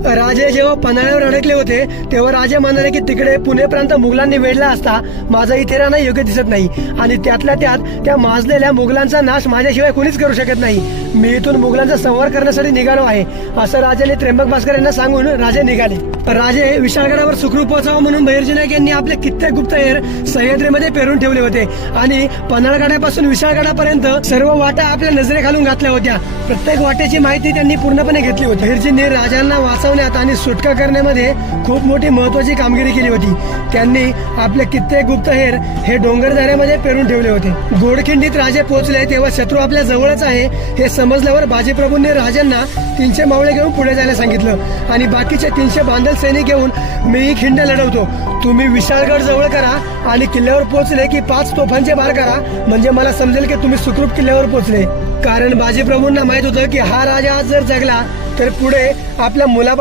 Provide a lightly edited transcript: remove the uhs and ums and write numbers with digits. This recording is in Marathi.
राजे जेव्हा पन्हाळ्यावर अडकले होते तेव्हा राजे म्हणाले की तिकडे पुणे प्रांत मुघलांनी वेढला असता माझा इथे राहणं योग्य दिसत नाही आणि त्यातल्या त्यात त्या माजलेल्या मुघलांचा नाश माझ्याशिवाय कोणीच करू शकत नाही. मी इथून मुघलांचा संहार करण्यासाठी निघालो आहे असं राजाने त्र्यंबक भास्कर यांना सांगून राजे निघाले. राजे विशाळगडावर सुखरूप पोहोचावं म्हणून बहिर्जी नाईक यांनी आपले कित्येक गुप्तहेर सह्याद्रीमध्ये पेरून ठेवले होते आणि पन्हाळगडापासून विशाळगडापर्यंत सर्व वाटा आपल्या नजरेखालून घातल्या होत्या. प्रत्येक वाटेची माहिती त्यांनी पूर्णपणे घेतली होती. बहिर्जींनी राजांना वाचवण्यात आणि सुटका करण्यामध्ये खूप मोठी महत्वाची कामगिरी केली होती. त्यांनी आपले कित्येक गुप्तहेर हे डोंगरदऱ्यामध्ये पेरून ठेवले होते. गोडखिंडीत राजे पोहोचले तेव्हा शत्रू आपल्या जवळच आहे हे समजल्यावर बाजीप्रभूंनी राजांना 300 मावळे घेऊन पुढे जायला सांगितलं आणि बाकीचे 300 बांधल सैनिक घेऊन मी ही खिंड लढवतो, तुम्ही विशाळगड जवळ करा आणि किल्ल्यावर पोहोचले की 5 तोफांचे बार करा, म्हणजे मला समजेल की तुम्ही सुखरूप किल्ल्यावर पोहोचले. कारण बाजीप्रभूंना माहित होतं की हा राजा आज जर जगला तर पुढे आपल्या मुलाबा